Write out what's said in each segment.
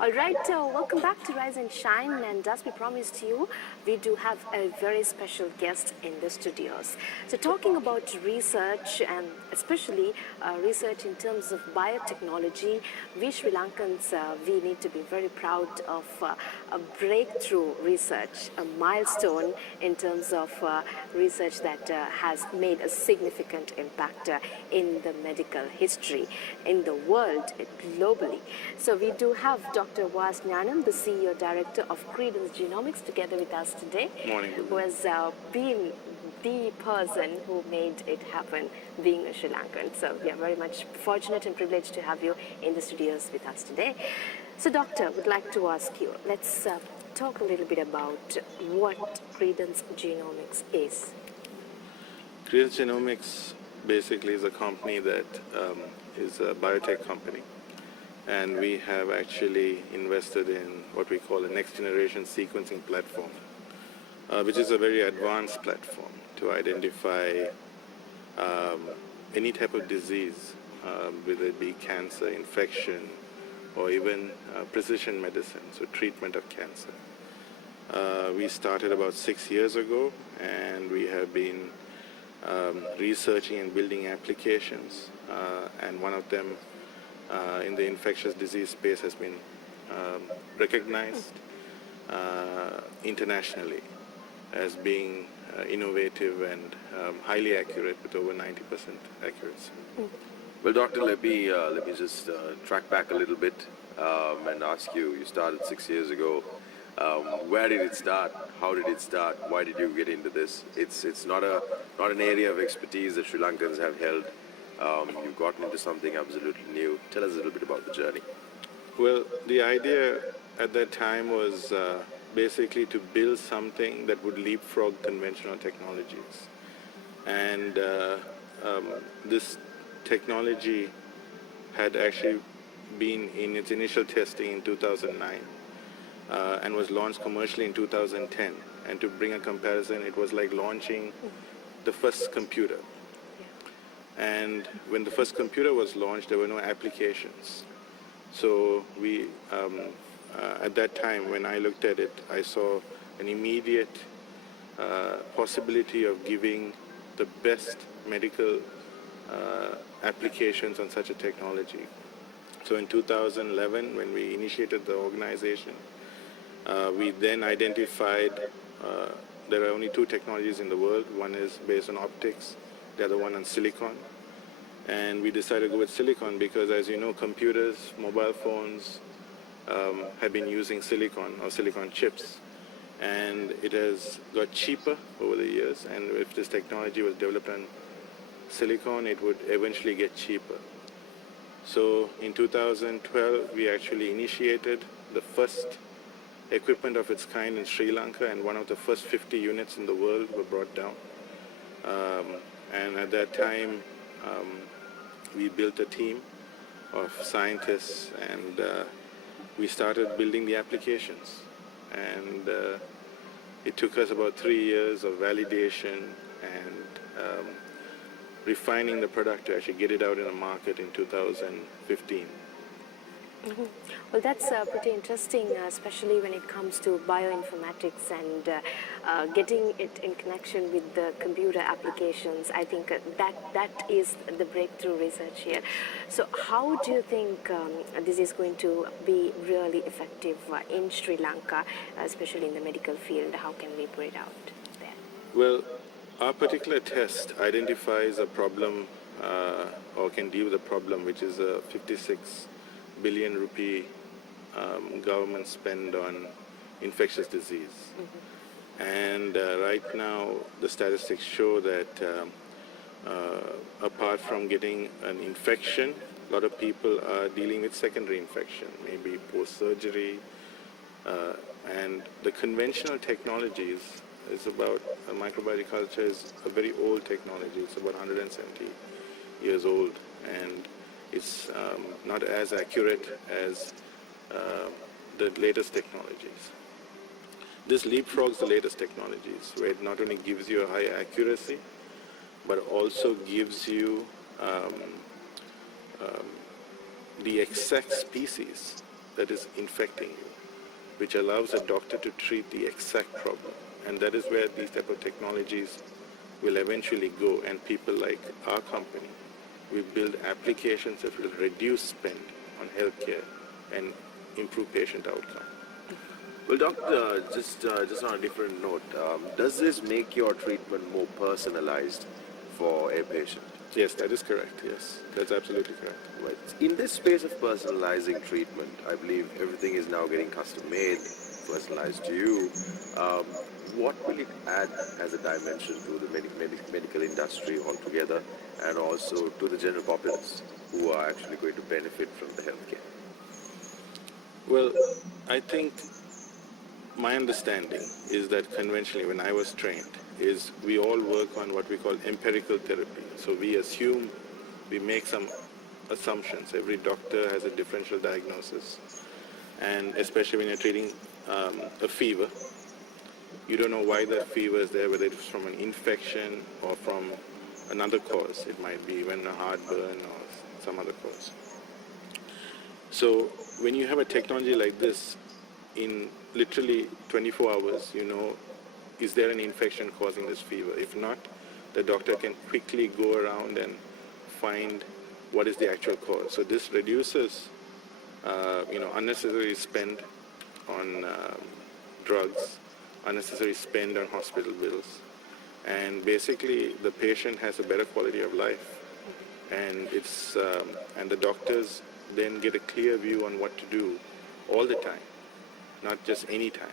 All right, welcome back to Rise and Shine. And as we promised you, we do have a very special guest in the studios. So, talking about research and especially research in terms of biotechnology, we Sri Lankans we need to be very proud of a breakthrough research, a milestone in terms of research that has made a significant impact in the medical history in the world globally. So we do have Dr. Vaz Gnanam, the CEO Director of Credence Genomics, together with us today. Morning. Who has been the person who made it happen, being a Sri Lankan. So we are very much fortunate and privileged to have you in the studios with us today. So Doctor, would like to ask you, let's talk a little bit about what Credence Genomics is. Credence Genomics basically is a company that is a biotech company. And we have actually invested in what we call a next generation sequencing platform, which is a very advanced platform to identify any type of disease, whether it be cancer, infection, or even precision medicine, so treatment of cancer. We started about 6 years ago, and we have been researching and building applications, and one of them in the infectious disease space has been recognized internationally as being innovative and highly accurate with over 90% accuracy. Well, Doctor, let me just track back a little bit and ask you. You started 6 years ago. Where did it start? How did it start? Why did you get into this? It's not an area of expertise that Sri Lankans have held. You've gotten into something absolutely new. Tell us a little bit about the journey. Well, the idea at that time was basically to build something that would leapfrog conventional technologies. And this technology had actually been in its initial testing in 2009 and was launched commercially in 2010. And to bring a comparison, it was like launching the first computer. And when the first computer was launched, there were no applications. So we, at that time, when I looked at it, I saw an immediate possibility of giving the best medical applications on such a technology. So in 2011, when we initiated the organization, we then identified there are only two technologies in the world. One is based on optics, the other one on silicon. And we decided to go with silicon because, as you know, computers, mobile phones have been using silicon or silicon chips. And it has got cheaper over the years. And if this technology was developed on silicon, it would eventually get cheaper. So in 2012, we actually initiated the first equipment of its kind in Sri Lanka, and one of the first 50 units in the world were brought down. And at that time, we built a team of scientists, and we started building the applications. And it took us about 3 years of validation and refining the product to actually get it out in the market in 2015. Mm-hmm. Well, that's pretty interesting, especially when it comes to bioinformatics and getting it in connection with the computer applications. I think that is the breakthrough research here. So how do you think this is going to be really effective in Sri Lanka, especially in the medical field? How can we put it out there? Well, our particular test identifies a problem or can deal with a problem, which is a 56 billion rupee government spend on infectious disease. Mm-hmm. And right now the statistics show that apart from getting an infection, a lot of people are dealing with secondary infection, maybe post-surgery. And the conventional technologies is about, microbiology culture is a very old technology. It's about 170 years old. And it's not as accurate as the latest technologies. This leapfrogs the latest technologies, where it not only gives you a high accuracy, but also gives you the exact species that is infecting you, which allows a doctor to treat the exact problem. And that is where these type of technologies will eventually go, and people like our company, we build applications that will reduce spend on healthcare and improve patient outcome. Well, doctor, just on a different note, does this make your treatment more personalized for a patient? Yes, that is correct. Yes, that's absolutely correct. Right. In this space of personalizing treatment, I believe everything is now getting custom made, personalized to you. Um, what will it add as a dimension to the medical industry altogether, and also to the general populace who are actually going to benefit from the healthcare? Well, I think my understanding is that conventionally, when I was trained, is we all work on what we call empirical therapy. So we assume, we make some assumptions. Every doctor has a differential diagnosis. And especially when you're treating a fever, you don't know why that fever is there, whether it's from an infection or from another cause. It might be even a heartburn or some other cause. So when you have a technology like this, in literally 24 hours, you know, is there an infection causing this fever? If not, the doctor can quickly go around and find what is the actual cause. So this reduces, unnecessary spend on drugs, unnecessary spend on hospital bills, and basically the patient has a better quality of life, and and the doctors then get a clear view on what to do all the time, not just any time.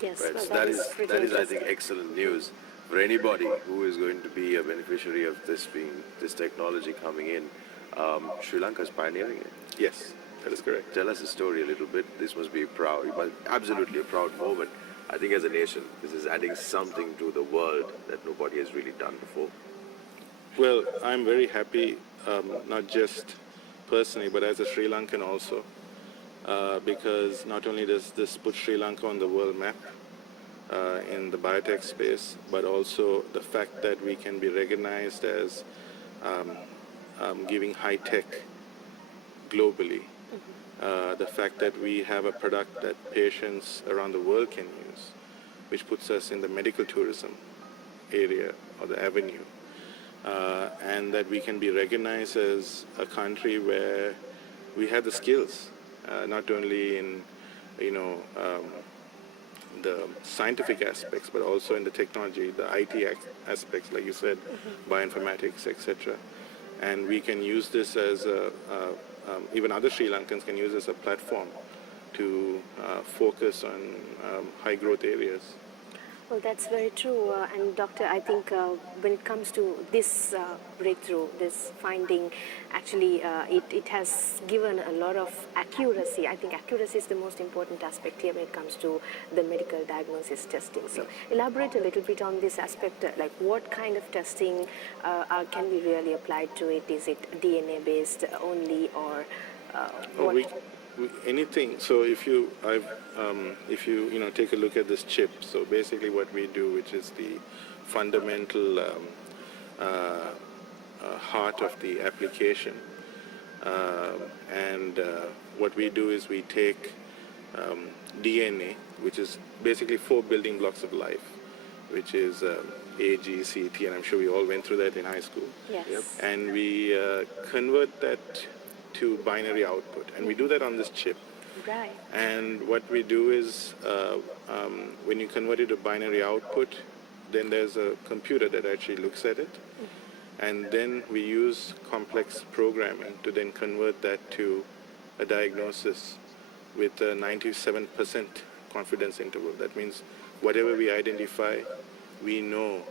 Yes, Right. well, So that is pretty I interesting. think, excellent news for anybody who is going to be a beneficiary of this technology coming in. Sri Lanka is pioneering it. Yes, that is correct. Tell us the story a little bit. This must be absolutely a proud moment. I think as a nation, this is adding something to the world that nobody has really done before. Well, I'm very happy, not just personally, but as a Sri Lankan also, because not only does this put Sri Lanka on the world map in the biotech space, but also the fact that we can be recognized as giving high tech globally. The fact that we have a product that patients around the world can use, which puts us in the medical tourism area or the avenue, and that we can be recognized as a country where we have the skills, not only in, the scientific aspects, but also in the technology, the IT aspects, like you said, bioinformatics, etc. And we can use this as even other Sri Lankans can use as a platform to focus on high growth areas. Well, that's very true. And Doctor, I think when it comes to this breakthrough, this finding, actually it has given a lot of accuracy. I think accuracy is the most important aspect here when it comes to the medical diagnosis testing. So elaborate a little bit on this aspect, like what kind of testing can be really applied to it? Is it DNA based only, or what? Anything. So if you take a look at this chip, so basically what we do, which is the fundamental heart of the application, and what we do is we take DNA, which is basically 4 building blocks of life, which is A, G, C, T, and I'm sure we all went through that in high school. Yes. Yep. And we convert that to binary output, and we do that on this chip. Right. And what we do is, when you convert it to binary output, then there's a computer that actually looks at it, and then we use complex programming to then convert that to a diagnosis with a 97% confidence interval. That means whatever we identify, we know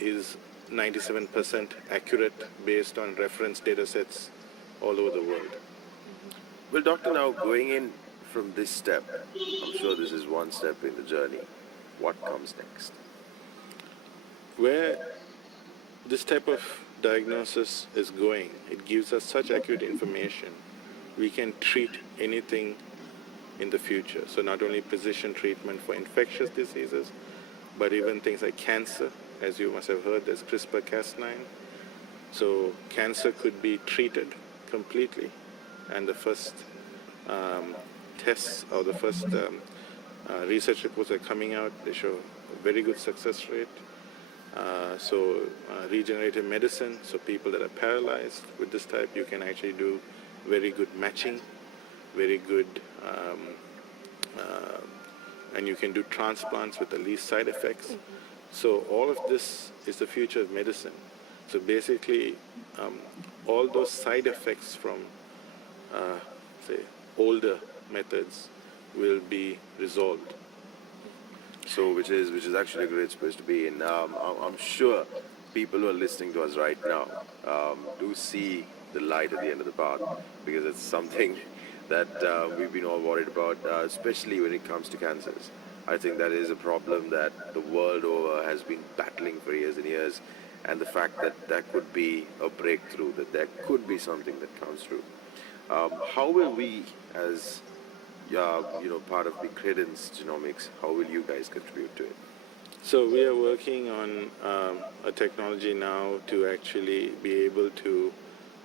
is 97% accurate based on reference data sets all over the world. Well, doctor, now going in from this step, I'm sure this is one step in the journey. What comes next? Where this type of diagnosis is going, it gives us such accurate information, we can treat anything in the future. So not only precision treatment for infectious diseases, but even things like cancer. As you must have heard, there's CRISPR-Cas9. So cancer could be treated completely, and the first tests or the first research reports are coming out. They show a very good success rate. Regenerative medicine, so people that are paralyzed with this type, you can actually do very good matching, very good, and you can do transplants with the least side effects. So all of this is the future of medicine. So basically, all those side effects from, say, older methods will be resolved. So, which is actually a great space to be in. I'm sure people who are listening to us right now do see the light at the end of the path, because it's something that we've been all worried about, especially when it comes to cancers. I think that is a problem that the world over has been battling for years and years, and the fact that that could be a breakthrough, that there could be something that comes through. How will we, as part of the Credence Genomics, how will you guys contribute to it? So we are working on a technology now to actually be able to,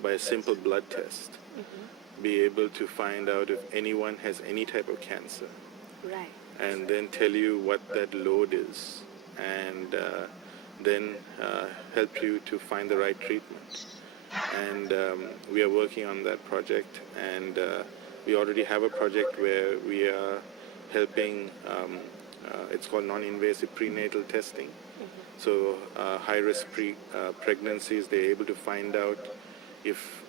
by a simple blood test, be able to find out if anyone has any type of cancer, Right. and then tell you what that load is, and then help you to find the right treatment. And we are working on that project, and we already have a project where we are helping, it's called non-invasive prenatal testing. So high-risk pregnancies, they're able to find out if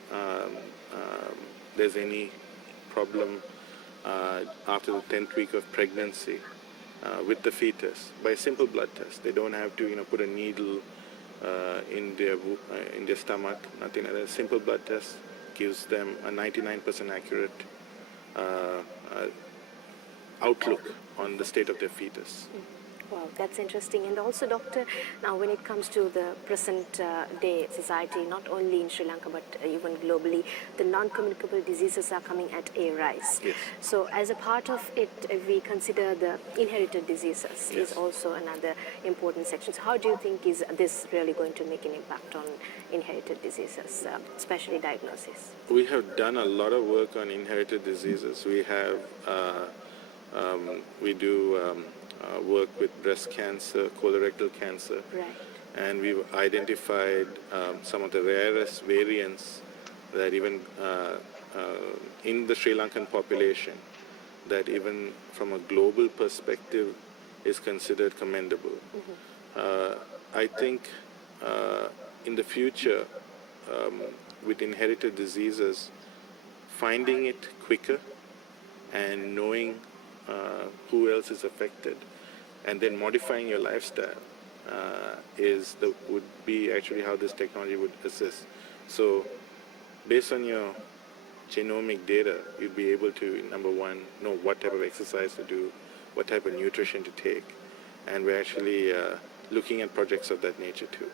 there's any problem after the 10th week of pregnancy with the fetus by a simple blood test. They don't have to, put a needle in their stomach, nothing like that. A simple blood test gives them a 99% accurate outlook on the state of their fetus. Wow, that's interesting. And also, Doctor, now when it comes to the present day society, not only in Sri Lanka but even globally, the non-communicable diseases are coming at a rise. Yes. So as a part of it, we consider the inherited diseases is Yes. also another important section. So how do you think is this really going to make an impact on inherited diseases, especially diagnosis? We have done a lot of work on inherited diseases. We have, we do work with breast cancer, colorectal cancer, Right. and we've identified some of the rarest variants that even in the Sri Lankan population, that even from a global perspective is considered commendable. I think in the future, with inherited diseases, finding it quicker and knowing who else is affected, and then modifying your lifestyle would be actually how this technology would assist. So based on your genomic data, you'd be able to, number one, know what type of exercise to do, what type of nutrition to take, and we're actually looking at projects of that nature too.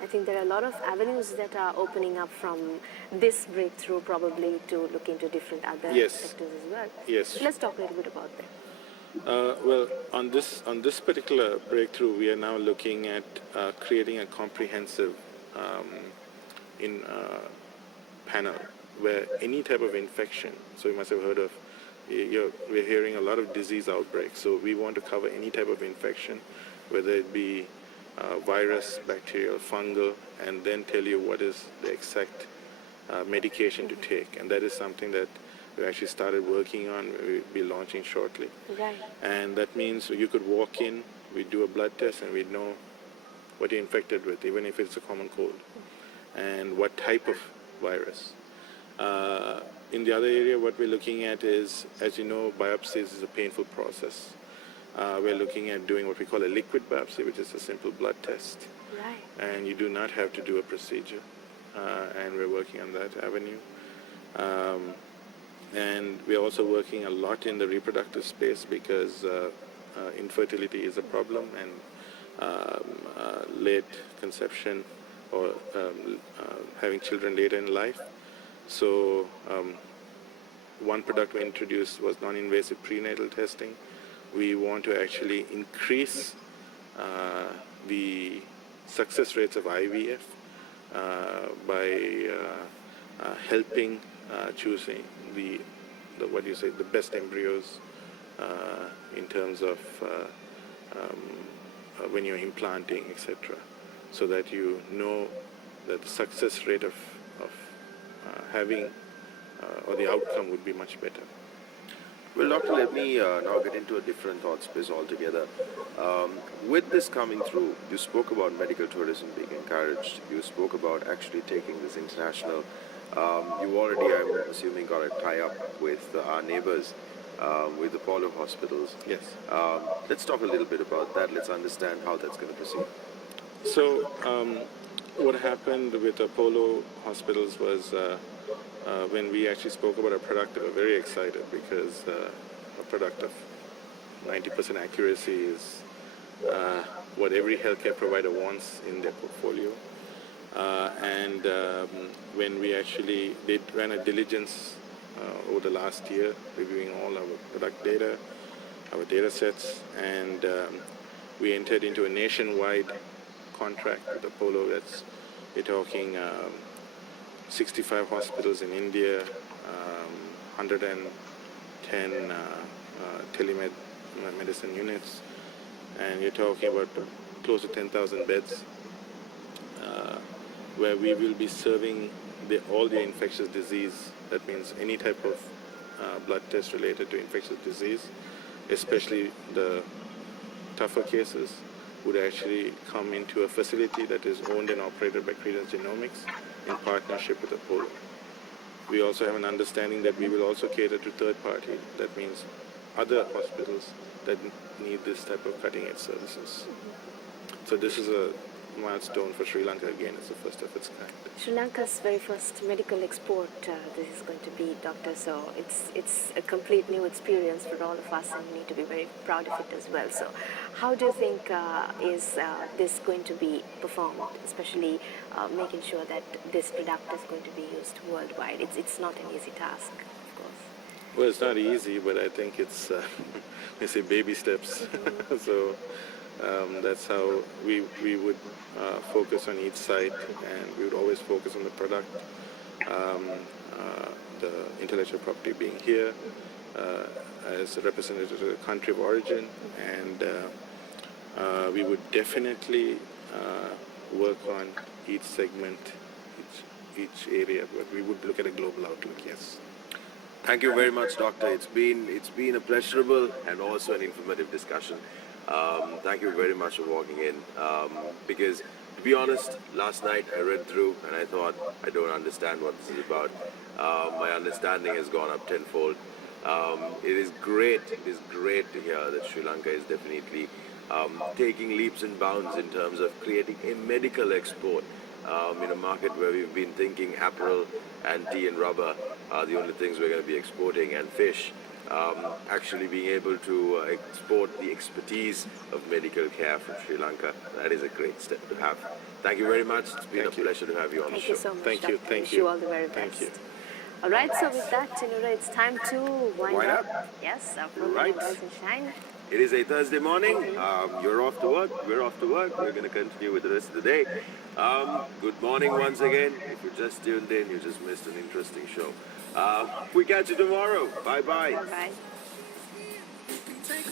I think there are a lot of avenues that are opening up from this breakthrough, probably to look into different other Yes. sectors as well. Yes. So let's talk a little bit about that. Well, on this particular breakthrough, we are now looking at creating a comprehensive panel where any type of infection. So you must have heard of. We're hearing a lot of disease outbreaks. So we want to cover any type of infection, whether it be virus, bacterial, fungal, and then tell you what is the exact medication to take. And that is something that we actually started working on. We'll be launching shortly. Right. And that means you could walk in, we do a blood test, and we know what you're infected with, even if it's a common cold, and what type of virus. In the other area, what we're looking at is, as you know, biopsies is a painful process. We're looking at doing what we call a liquid biopsy, which is a simple blood test. Right. And you do not have to do a procedure. And we're working on that avenue. And we're also working a lot in the reproductive space because infertility is a problem, and late conception or having children later in life. So one product we introduced was non-invasive prenatal testing. We want to actually increase the success rates of IVF by helping choosing the what do you say, the best embryos in terms of when you're implanting, etc., so that you know that the success rate of having or the outcome would be much better. Well, doctor, let me now get into a different thought space altogether. With this coming through, you spoke about medical tourism being encouraged. You spoke about actually taking this international. You already, I'm assuming, got a tie-up with our neighbors, with Apollo hospitals. Yes. Let's talk a little bit about that. Let's understand how that's going to proceed. So what happened with Apollo hospitals was when we actually spoke about our product, they were very excited because a product of 90% accuracy is what every healthcare provider wants in their portfolio. And when we actually ran a diligence over the last year, reviewing all our product data, our data sets, and we entered into a nationwide contract with Apollo. We're talking 65 hospitals in India, 110 telemedicine units, and you're talking about close to 10,000 beds, where we will be serving all the infectious disease. That means any type of blood test related to infectious disease, especially the tougher cases, would actually come into a facility that is owned and operated by Credence Genomics in partnership with Apollo. We also have an understanding that we will also cater to third party. That means other hospitals that need this type of cutting edge services. So this is a milestone for Sri Lanka. Again, it's the first of its kind. Sri Lanka's very first medical export, this is going to be, Doctor, so it's a complete new experience for all of us, and we need to be very proud of it as well. So how do you think is this going to be performed, especially making sure that this product is going to be used worldwide? It's not an easy task, of course. Well, it's not easy, but I think it's, they say baby steps. So that's how we would focus on each site, and we would always focus on the product, the intellectual property being here as a representative of the country of origin, and we would definitely work on each segment, each area, but we would look at a global outlook, yes. Thank you very much, Doctor. It's been a pleasurable and also an informative discussion. Thank you very much for walking in, because to be honest, last night I read through and I thought, I don't understand what this is about. My understanding has gone up tenfold. It is great to hear that Sri Lanka is definitely taking leaps and bounds in terms of creating a medical export in a market where we've been thinking apparel and tea and rubber are the only things we're going to be exporting, and fish. Actually being able to export the expertise of medical care from Sri Lanka, that is a great step to have. Thank you very much. It's been a pleasure to have you on the show. Thank you so much, Thank you, Doctor. thank Wish you. you all the very best. Thank you. All right, so with that, it's time to wind Wind up. up. Yes, our program Right. Rise and Shine. It is a Thursday morning. You're off to work. We're off to work. We're going to continue with the rest of the day. Good morning once again. If you just tuned in, you just missed an interesting show. We catch you tomorrow. Bye-bye. Bye. Take a